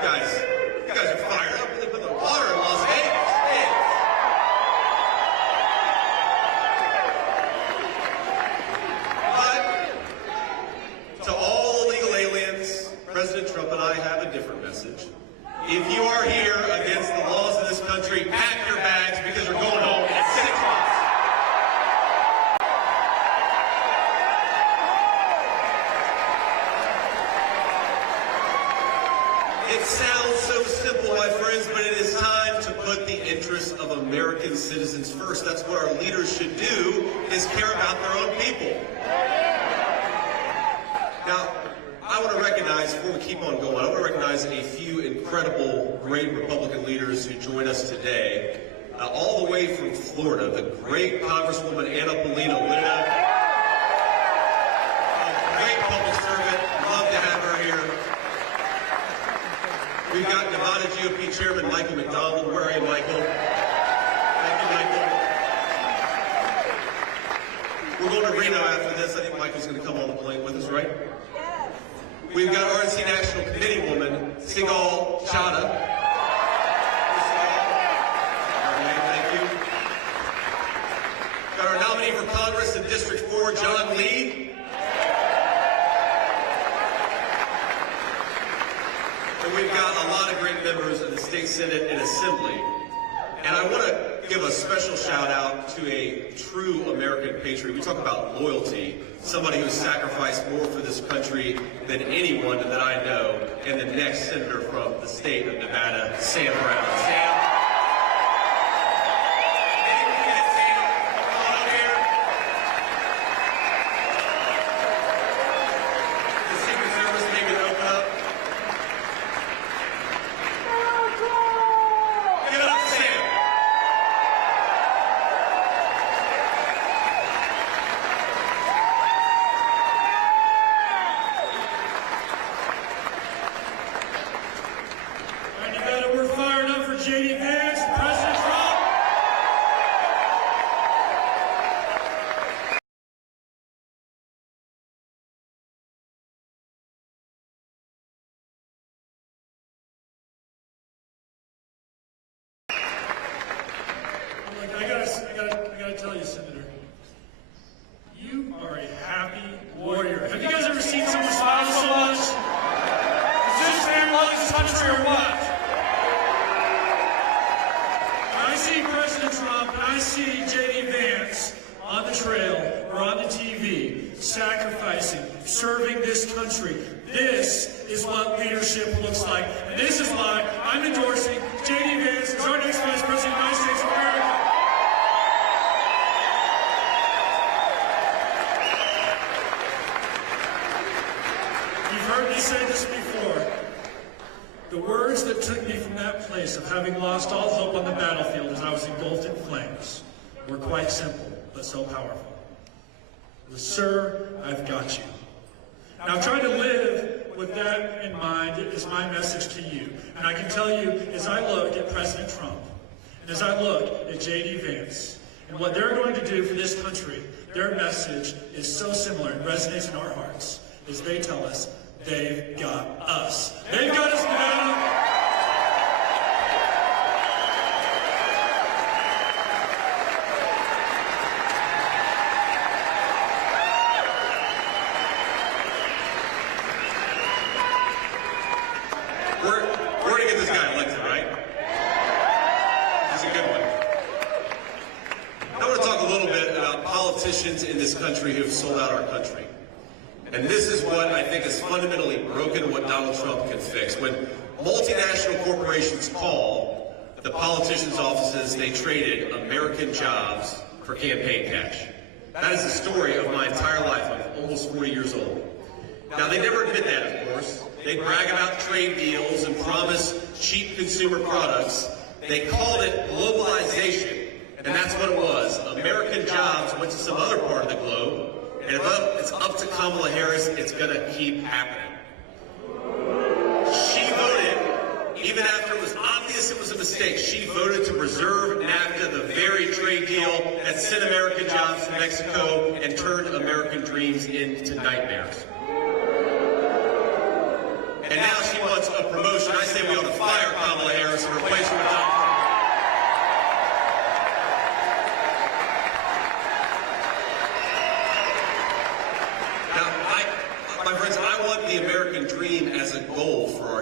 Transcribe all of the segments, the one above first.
You guys are fired up. They put the water in Las Vegas. Man. But to all illegal aliens, President Trump and I have a different message. If you are here against the laws of this country, pack your bags because you're going home in 6 months. It sounds so simple, my friends, but it is time to put the interests of American citizens first. That's what our leaders should do, is care about their own people. Now, I want to recognize, before we keep on going, I want to recognize a few incredible, great Republican leaders who join us today, all the way from Florida. The great Congresswoman Anna Polino, Reno, a great public servant. Love to have her here. We've got Nevada GOP Chairman Michael McDonald. Where are you, Michael? Thank you, Michael. We're going to Reno after this. I think Michael's going to come on the plane with us, right? Yes. We've got RNC National Committee woman, Sigal Chadha. Thank you. Got our nominee for Congress in District 4, John Lee. And we've got a lot of great members of the State Senate and Assembly. And I want to give a special shout out to a true American patriot. We talk about loyalty, somebody who's sacrificed more for this country than anyone that I know, and the next senator from the state of Nevada, Sam Brown. Sam. JD Vance, President Trump. I gotta tell you, Senator, you are a happy warrior. Have you guys ever seen someone smile so much? Is this man loves his country or what? I see President Trump and I see JD Vance on the trail or on the TV, sacrificing, serving this country. This is what leadership looks like. And this is why I'm endorsing JD Vance as our next Vice President of the United States of America. You've heard me say this before. The words that took me from that place of having lost all hope on the battlefield as I was engulfed in flames were quite simple, but so powerful. It was, "Sir, I've got you." Now, I'm trying to live with that in mind is my message to you. And I can tell you, as I look at President Trump, and as I look at JD Vance, and what they're going to do for this country, their message is so similar and resonates in our hearts, as they tell us, they've got us. They've got us, Nevada. We're going to get this guy elected, right? He's a good one. I want to talk a little bit about politicians in this country who have sold out our country. And this is what I think is fundamentally broken, what Donald Trump can fix. When multinational corporations call the politicians' offices, they traded American jobs for campaign cash. That is the story of my entire life. I'm almost 40 years old. Now, they never admit that, of course. They brag about trade deals and promise cheap consumer products. They called it globalization, and that's what it was. American jobs went to some other part of the globe. And if it's up to Kamala Harris, it's going to keep happening. She voted, even after it was obvious it was a mistake, she voted to preserve NAFTA, the very trade deal that sent American jobs to Mexico and turned American dreams into nightmares. And now she wants a promotion. I say we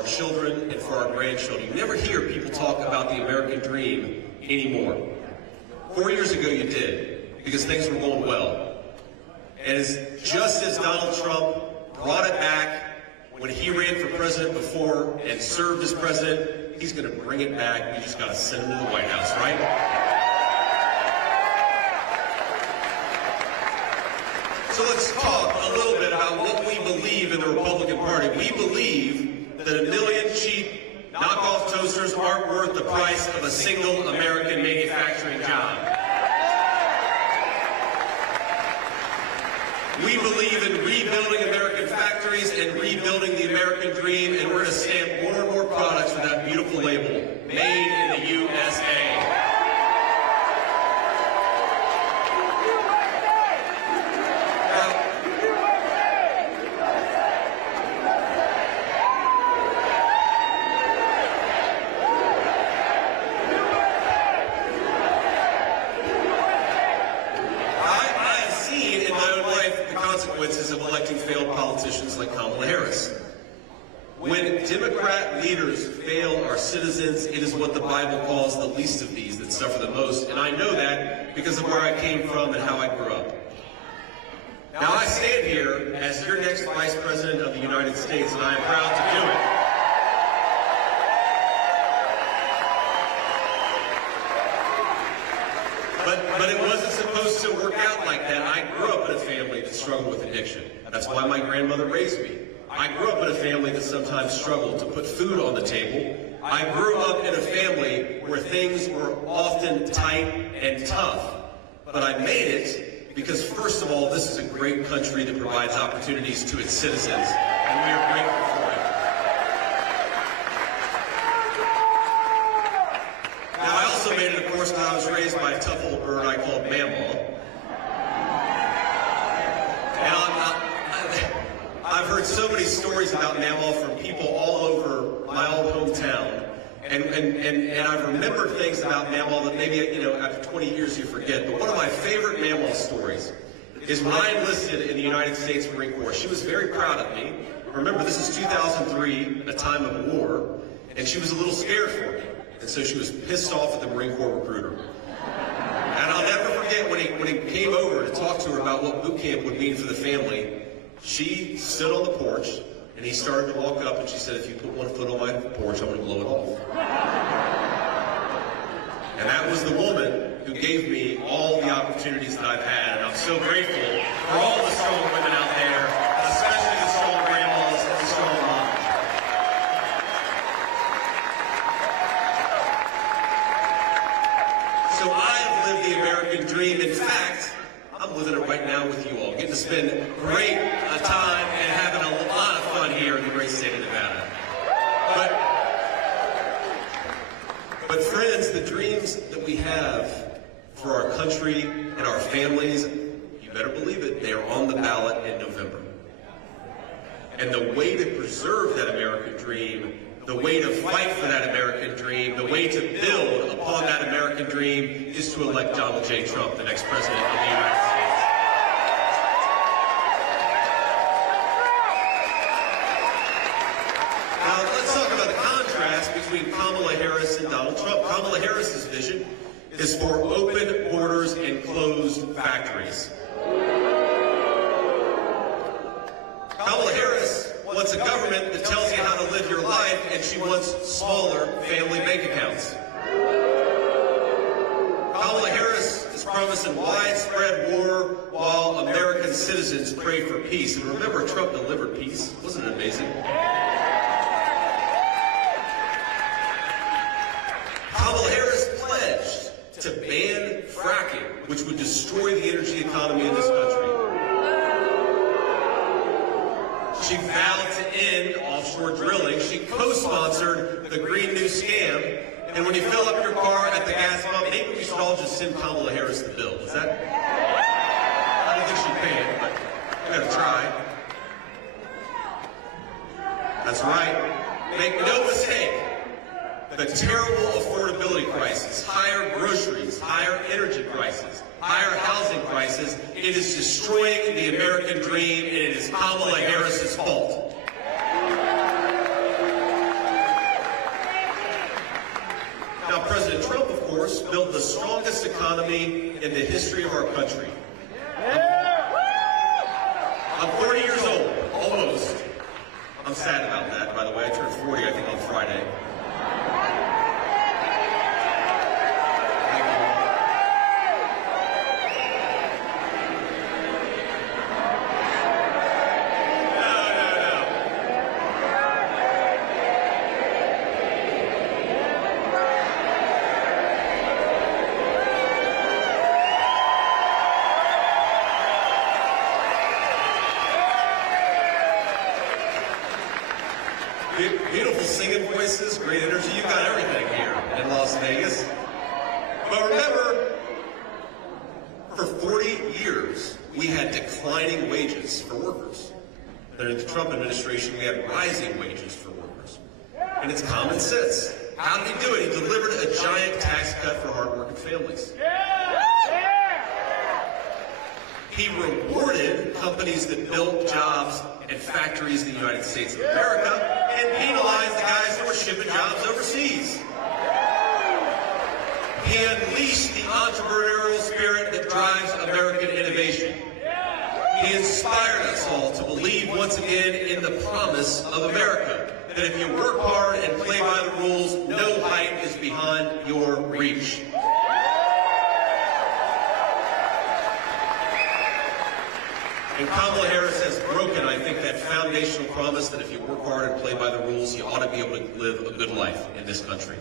children and for our grandchildren. You never hear people talk about the American dream anymore. 4 years ago you did, because things were going well. And just as Donald Trump brought it back when he ran for president before and served as president, he's going to bring it back. We just got to send him to the White House, right? So let's talk a little bit about what we believe in the Republican Party. We believe that 1 million cheap knockoff toasters aren't worth the price of a single American manufacturing job. We believe in rebuilding American factories and rebuilding the American dream, and we're going to stamp more and more products with that beautiful label, Made in the USA. Consequences of electing failed politicians like Kamala Harris. When Democrat leaders fail our citizens, it is what the Bible calls the least of these that suffer the most, and I know that because of where I came from and how I grew up. Now I stand here as your next Vice President of the United States, and I am proud to do it. But it wasn't supposed to work out like that. I grew up in a family that struggled with addiction. That's why my grandmother raised me. I grew up in a family that sometimes struggled to put food on the table. I grew up in a family where things were often tight and tough. But I made it because, first of all, this is a great country that provides opportunities to its citizens, and we are grateful for it. Now, I also made it, of course, when I was raised by a tough old bird I called Mamaw. I've heard so many stories about Mamaw from people all over my old hometown. And I've remembered things about Mamaw that maybe, after 20 years you forget. But one of my favorite Mamaw stories is when I enlisted in the United States Marine Corps. She was very proud of me. Remember, this is 2003, a time of war, and she was a little scared for me. And so she was pissed off at the Marine Corps recruiter. And I'll never forget when he came over to talk to her about what boot camp would mean for the family, she stood on the porch, and he started to walk up, and she said, "If you put one foot on my porch, I'm going to blow it off." And that was the woman who gave me all the opportunities that I've had, and I'm so grateful for all the strong women out there, especially the strong grandmas and the strong moms. So I have lived the American dream. In fact, I'm living it right now with you all. Getting to spend great time and having a lot of fun here in the great state of Nevada. But friends, the dreams that we have for our country and our families, you better believe it, they are on the ballot in November. And the way to preserve that American dream, the way to fight for that American dream, the way to build upon that American dream is to elect Donald J. Trump, the next president of the United States. Now, let's talk about the contrast between Kamala Harris and Donald Trump. Kamala Harris's vision is for open borders and closed factories. Kamala Harris wants a government that tells you how to live your life, and she wants smaller family bank accounts. Kamala Harris is promising widespread war while American citizens pray for peace. And remember, Trump delivered peace. Wasn't it amazing? Kamala Harris pledged to ban fracking, which would destroy the energy economy in this country. She vowed to end offshore drilling. She co-sponsored the Green New Scam. And when you fill up your car at the gas pump, maybe we should all just send Kamala Harris the bill. Is that? I don't think she'd pay it, but we're going to try. That's right. Make no mistake. The terrible affordability crisis, higher groceries, higher energy prices, higher housing prices, it is destroying the American dream, and it is Kamala Harris's fault. workforce built the strongest economy in the history of our country. I'm 40 years old, almost. I'm sad about that, by the way. I turned 40, I think, on Friday. Beautiful singing voices, great energy. You've got everything here in Las Vegas. But remember, for 40 years, we had declining wages for workers. During the Trump administration, we had rising wages for workers. And it's common sense. How did he do it? He delivered a giant tax cut for hardworking families. He rewarded companies that built jobs and factories in the United States of America and penalized the guys that were shipping jobs overseas. He unleashed the entrepreneurial spirit that drives American innovation. He inspired us all to believe once again in the promise of America, that if you work hard and play by the rules, no height is beyond your reach. And Kamala Harris has broken, I think, that foundational promise that if you work hard and play by the rules, you ought to be able to live a good life in this country.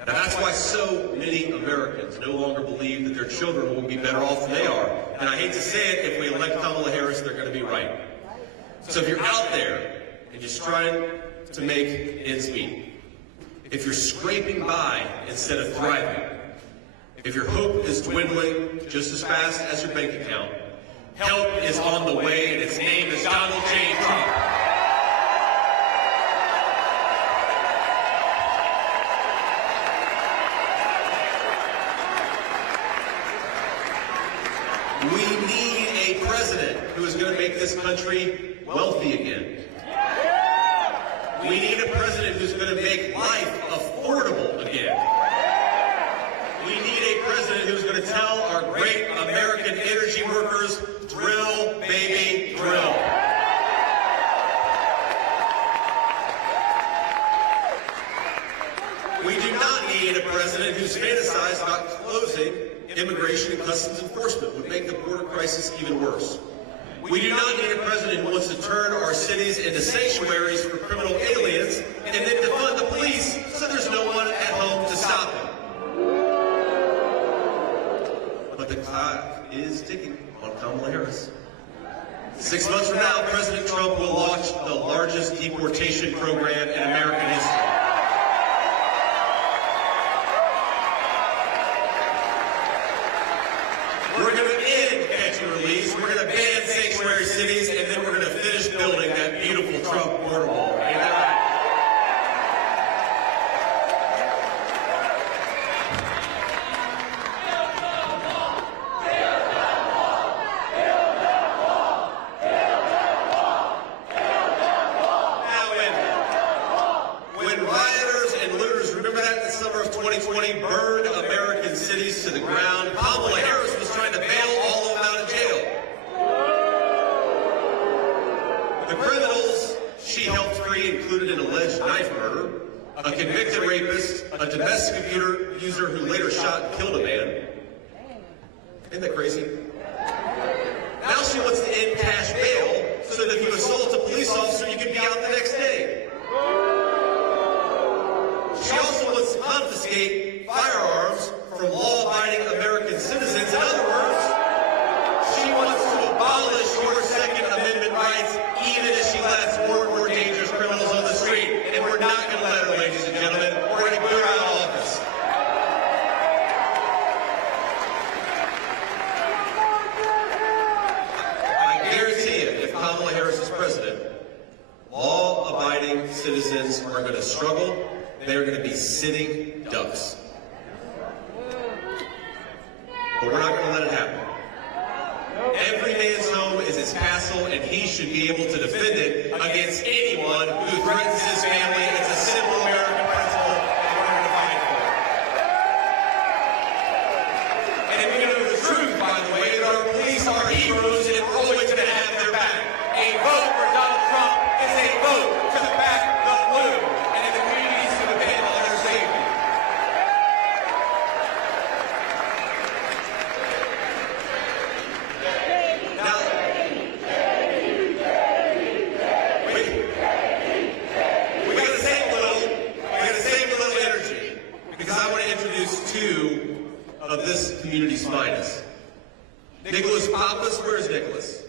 Now, that's why so many Americans no longer believe that their children will be better off than they are. And I hate to say it, if we elect Kamala Harris, they're going to be right. So if you're out there and you're trying to make ends meet, if you're scraping by instead of thriving, if your hope is dwindling just as fast as your bank account, help is on the way, and its name is Donald J. Trump. We need a president who is going to make this country wealthy again. We need a president who's going to make life affordable again. We need a president who's going to tell our great American energy workers, drill, baby, drill. We do not need a president who's fantasized about closing immigration and customs enforcement, would make the border crisis even worse. We do not need a president who wants to turn our cities into sanctuaries for criminal aliens and then defund the police so there's no one at home to stop them. But the clock is ticking on Kamala Harris. 6 months from now, President Trump will launch the largest deportation program in American history. We're going to end catch and release, we're going to ban sanctuary cities, and then we're going to finish building that beautiful Trump border wall. Ain't that right? Now, when rioters and looters, remember that in the summer of 2020, burned American cities to the ground, Kamala Harris was trying to bail all of them out of jail. The criminals she helped free included an alleged knife murderer, a convicted rapist, a domestic abuser who later shot and killed a man. Isn't that crazy? Now she wants to end cash bail so that if you assault a police officer, you can be out the next day. She also wants to confiscate firearms from law-abiding American citizens. In other words, she wants to abolish your Second Amendment rights even as she lets more and more dangerous criminals on the street. And we're not going to let her, ladies and gentlemen. We're going to put her out of office. I guarantee you, if Kamala Harris is president, law-abiding citizens are going to struggle. They're going to be sitting ducks. But we're not going to let it happen. Every man's home is his castle, and he should be able to defend it against anyone who threatens his family. It's a simple American principle, and we're going to fight for it. two of this community's finest. Nicholas Pappas, where's Nicholas?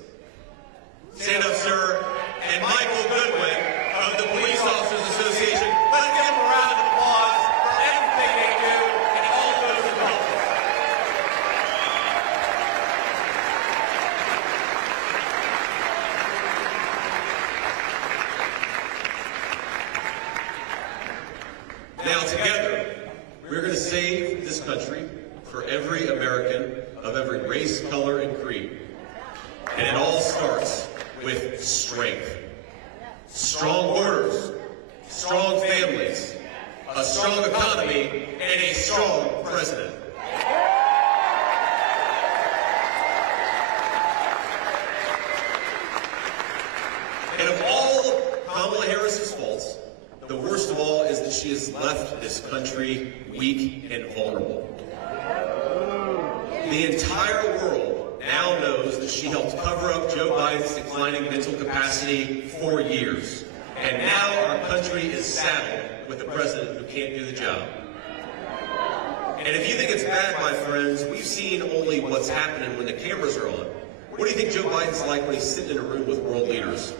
Stand up, sir. And Michael Goodwin of the Police Officers Association. Let's give them a round of applause for everything they do and all those who help us. Now together, we're going to save this country for every American of every race, color, and creed. And it all starts with strength. Strong borders, strong families, a strong economy, and a strong president. And of all Kamala Harris's faults, the worst of all is that she has left this country weak and vulnerable. The entire world now knows that she helped cover up Joe Biden's declining mental capacity for years. And now our country is saddled with a president who can't do the job. And if you think it's bad, my friends, we've seen only what's happening when the cameras are on. What do you think Joe Biden's like when he's sitting in a room with world leaders?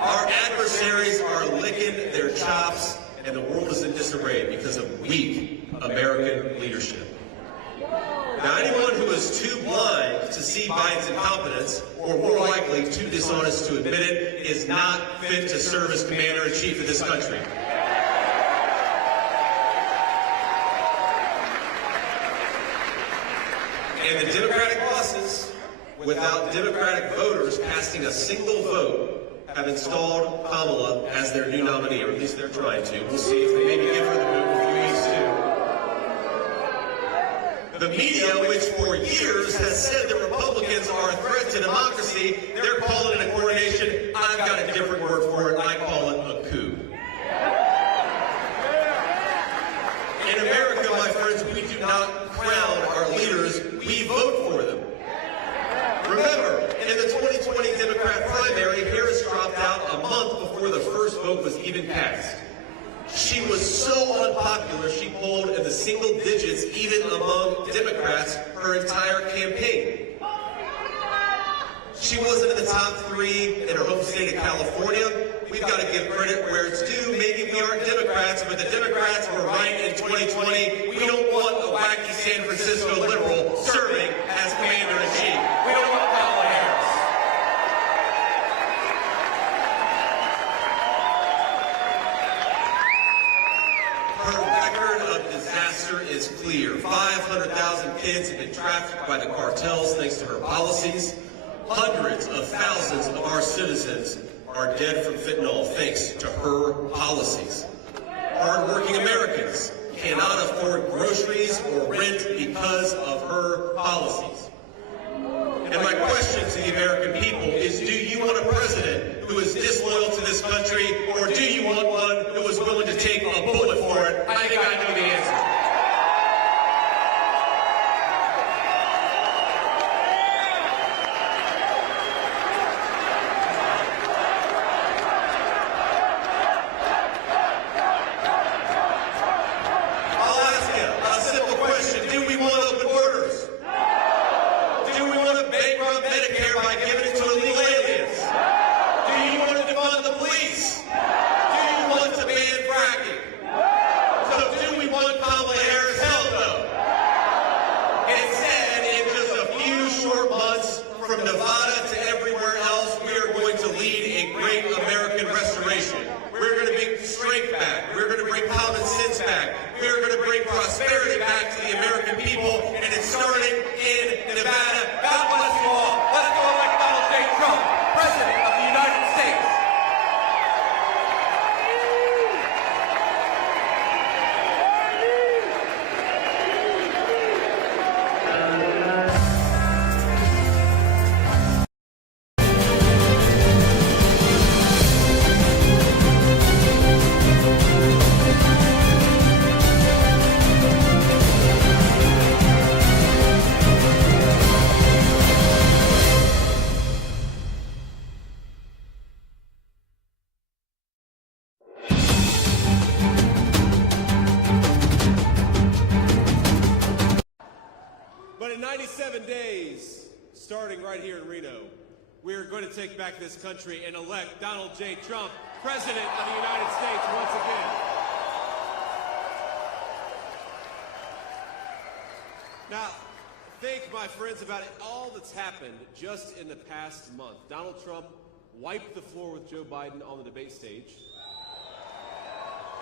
Our adversaries are licking their chops, and the world is in disarray because of weak American leadership. Now, anyone who is too blind to see Biden's incompetence, or more likely too dishonest to admit it, is not fit to serve as commander-in-chief of this country. And the Democratic bosses, without Democratic voters casting a single vote, have installed Kamala as their new nominee, or at least they're trying to. We'll see if they maybe give her the move in a few weeks, too. The media, which for years has said that Republicans are a threat to democracy, they're calling it a coronation. I've got a different word for it. I call it a coup. In America, my friends, we do not crown our leaders. We vote for them. Remember, in the 2020 Democrat primary, Harris dropped out a month before the first vote was even cast. She was so unpopular, she polled in the single digits even among Democrats her entire campaign. She wasn't in the top 3 in her home state of California. We've got to give credit where it's due. Maybe we aren't Democrats, but the Democrats were right in 2020. We don't want a wacky San Francisco liberal serving as commander-in-chief. We don't want Kamala Harris. Her record of disaster is clear. 500,000 kids have been trafficked by the cartels thanks to her policies. Hundreds of thousands of our citizens are dead from fentanyl thanks to her policies. Hardworking Americans cannot afford groceries or rent because of her policies. And my question to the American people is, do you want a president who is disloyal to this country, or do you want one who is willing to take a bullet for it? I think I know the answer. 97 days, starting right here in Reno, we are going to take back this country and elect Donald J. Trump, President of the United States, once again. Now, think, my friends, about all that's happened just in the past month. Donald Trump wiped the floor with Joe Biden on the debate stage,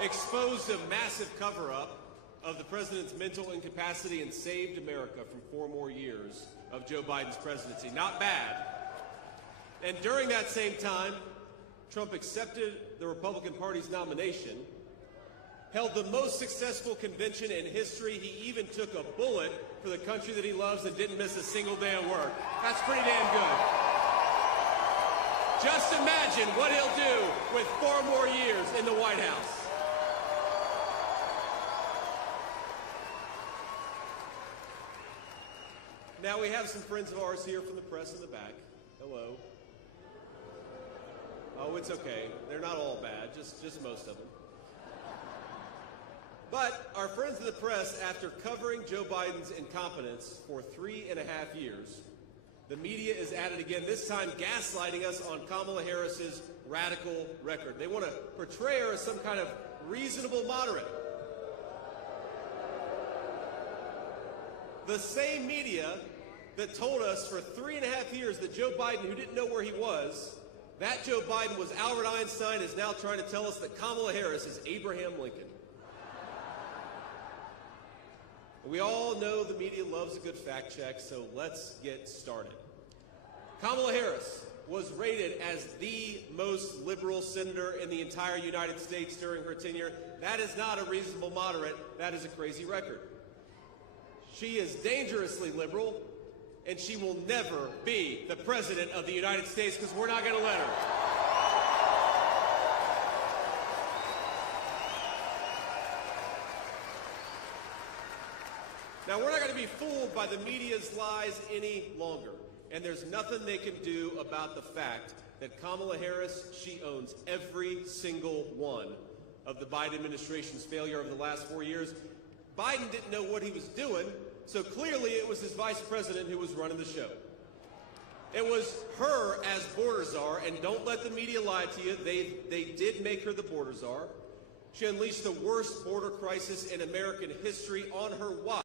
exposed a massive cover-up of the president's mental incapacity, and saved America from 4 more years of Joe Biden's presidency. Not bad. And during that same time, Trump accepted the Republican Party's nomination, held the most successful convention in history. He even took a bullet for the country that he loves and didn't miss a single day of work. That's pretty damn good. Just imagine what he'll do with 4 more years in the White House. Now, we have some friends of ours here from the press in the back. Hello. Oh, it's okay. They're not all bad, just most of them. But our friends in the press, after covering Joe Biden's incompetence for 3.5 years, the media is at it again, this time gaslighting us on Kamala Harris's radical record. They want to portray her as some kind of reasonable moderate. The same media that told us for 3.5 years that Joe Biden, who didn't know where he was, that Joe Biden was Albert Einstein, is now trying to tell us that Kamala Harris is Abraham Lincoln. We all know the media loves a good fact check, so let's get started. Kamala Harris was rated as the most liberal senator in the entire United States during her tenure. That is not a reasonable moderate. That is a crazy record. She is dangerously liberal, and she will never be the President of the United States because we're not going to let her. Now, we're not going to be fooled by the media's lies any longer, and there's nothing they can do about the fact that Kamala Harris, she owns every single one of the Biden administration's failure over the last 4 years. Biden didn't know what he was doing, so clearly it was his vice president who was running the show. It was her as border czar, and don't let the media lie to you, they did make her the border czar. She unleashed the worst border crisis in American history on her watch.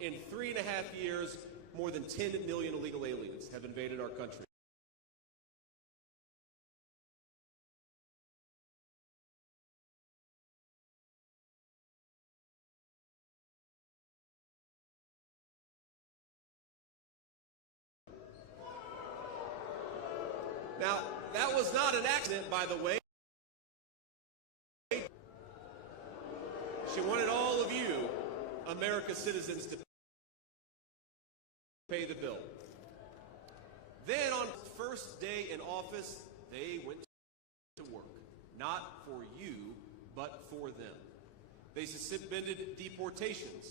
In 3.5 years, more than 10 million illegal aliens have invaded our country. Now, that was not an accident, by the way. She wanted all of you, America's citizens, to pay the bill. Then on the first day in office, they went to work. Not for you, but for them. They suspended deportations.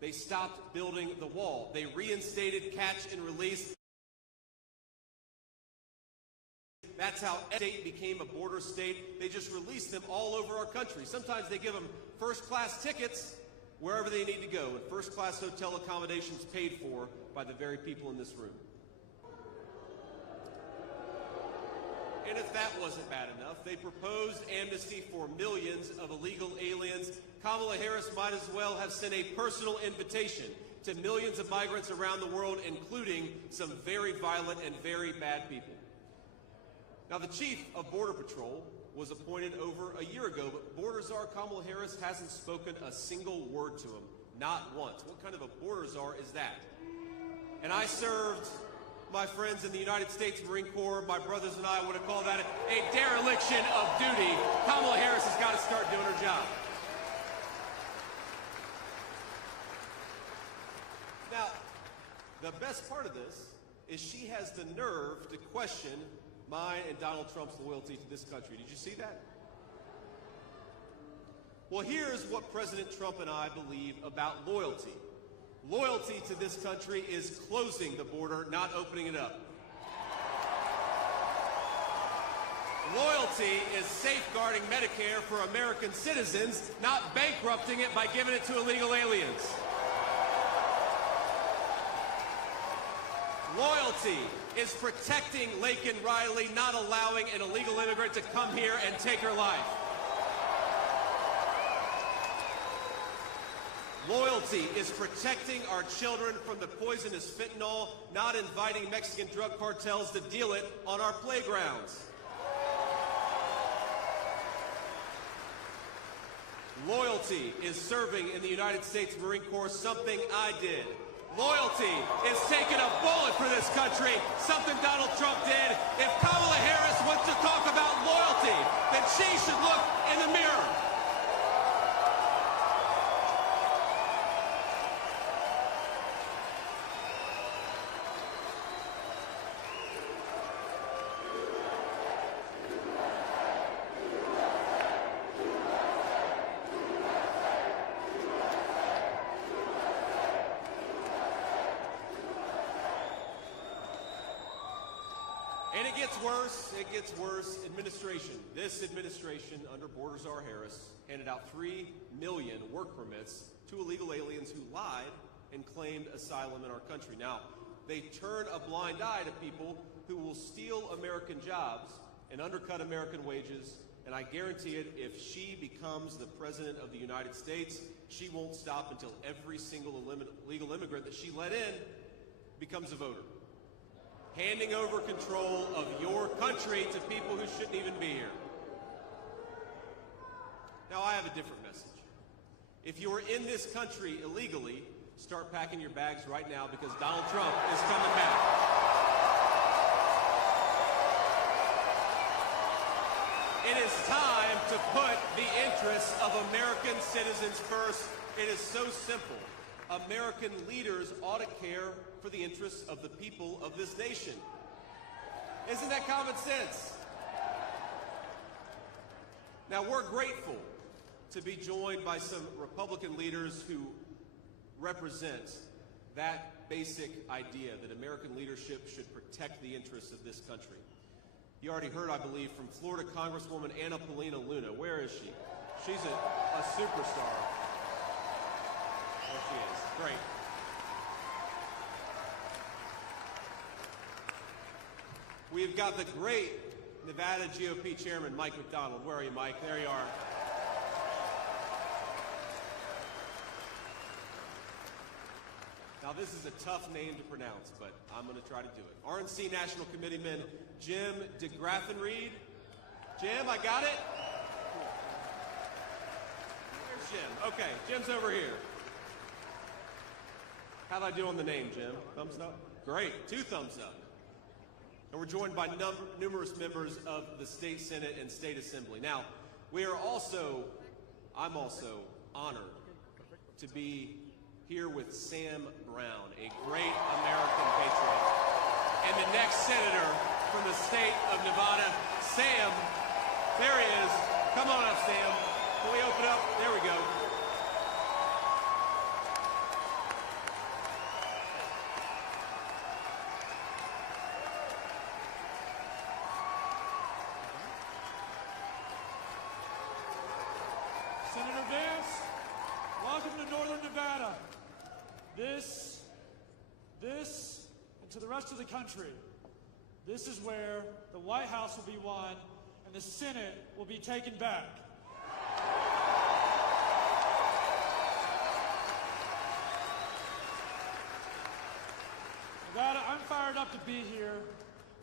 They stopped building the wall. They reinstated catch and release. That's how every state became a border state. They just released them all over our country. Sometimes they give them first-class tickets wherever they need to go, and first-class hotel accommodations paid for by the very people in this room. And if that wasn't bad enough, they proposed amnesty for millions of illegal aliens. Kamala Harris might as well have sent a personal invitation to millions of migrants around the world, including some very violent and very bad people. Now, the chief of Border Patrol was appointed over a year ago, but border czar Kamala Harris hasn't spoken a single word to him, not once. What kind of a border czar is that? And I served my friends in the United States Marine Corps. My brothers and I would have called that a dereliction of duty. Kamala Harris has got to start doing her job. Now, the best part of this is she has the nerve to question mine and Donald Trump's loyalty to this country. Did you see that? Well, here's what President Trump and I believe about loyalty. Loyalty to this country is closing the border, not opening it up. Loyalty is safeguarding Medicare for American citizens, not bankrupting it by giving it to illegal aliens. Loyalty is protecting Laken Riley, not allowing an illegal immigrant to come here and take her life. Loyalty is protecting our children from the poisonous fentanyl, not inviting Mexican drug cartels to deal it on our playgrounds. Loyalty is serving in the United States Marine Corps, something I did. Loyalty is taking a bullet for this country, something Donald Trump did. If Kamala Harris wants to talk about loyalty, then she should look in the mirror. And it gets worse. It gets worse. Administration. This administration under Borders-R Harris handed out 3 million work permits to illegal aliens who lied and claimed asylum in our country. Now, they turn a blind eye to people who will steal American jobs and undercut American wages. And I guarantee it, if she becomes the President of the United States, she won't stop until every single illegal immigrant that she let in becomes a voter. Handing over control of your country to people who shouldn't even be here. Now, I have a different message. If you are in this country illegally, start packing your bags right now, because Donald Trump is coming back. It is time to put the interests of American citizens first. It is so simple. American leaders ought to care for the interests of the people of this nation. Isn't that common sense? Now, we're grateful to be joined by some Republican leaders who represent that basic idea that American leadership should protect the interests of this country. You already heard, I believe, from Florida Congresswoman Anna Paulina Luna. Where is she? She's a superstar. There she is. Great. We've got the great Nevada GOP Chairman, Mike McDonald. Where are you, Mike? There you are. Now, this is a tough name to pronounce, but I'm going to try to do it. RNC National Committeeman Jim DeGraffenreid. Jim, I got it? Where's Jim? Okay, Jim's over here. How'd I do on the name, Jim? Thumbs up? Great, 2 thumbs up. And we're joined by numerous members of the State Senate and State Assembly. Now, I'm also honored to be here with Sam Brown, a great American patriot, and the next senator from the state of Nevada. Sam, there he is. Come on up, Sam. Can we open up? There we go. Senator Vance, welcome to Northern Nevada. This, and to the rest of the country, this is where the White House will be won and the Senate will be taken back. Nevada, I'm fired up to be here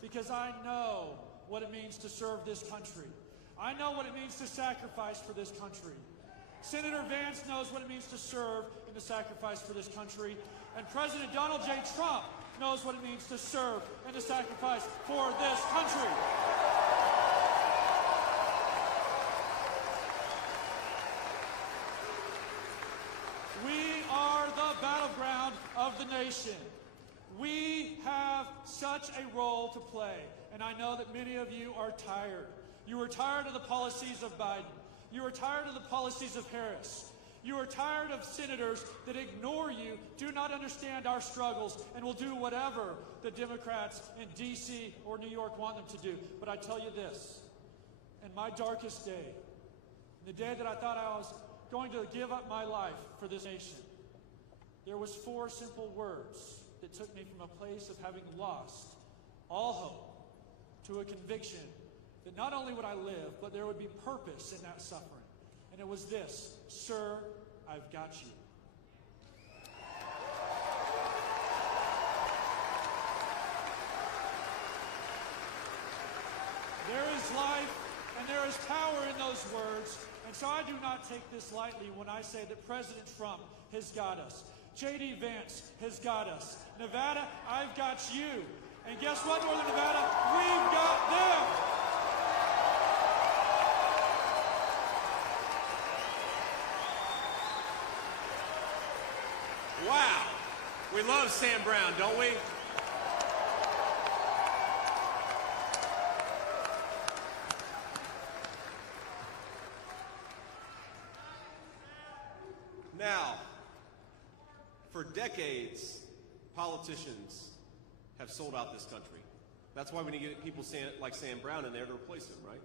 because I know what it means to serve this country. I know what it means to sacrifice for this country. Senator Vance knows what it means to serve and to sacrifice for this country. And President Donald J. Trump knows what it means to serve and to sacrifice for this country. We are the battleground of the nation. We have such a role to play. And I know that many of you are tired. You are tired of the policies of Biden. You are tired of the policies of Harris. You are tired of senators that ignore you, do not understand our struggles, and will do whatever the Democrats in D.C. or New York want them to do. But I tell you this, in my darkest day, the day that I thought I was going to give up my life for this nation, there was 4 simple words that took me from a place of having lost all hope to a conviction that not only would I live, but there would be purpose in that suffering. And it was this: sir, I've got you. There is life and there is power in those words, and so I do not take this lightly when I say that President Trump has got us. JD Vance has got us. Nevada, I've got you. And guess what, Northern Nevada? We've got them. Wow. We love Sam Brown, don't we? Now, for decades, politicians have sold out this country. That's why we need to get people like Sam Brown in there to replace him, right?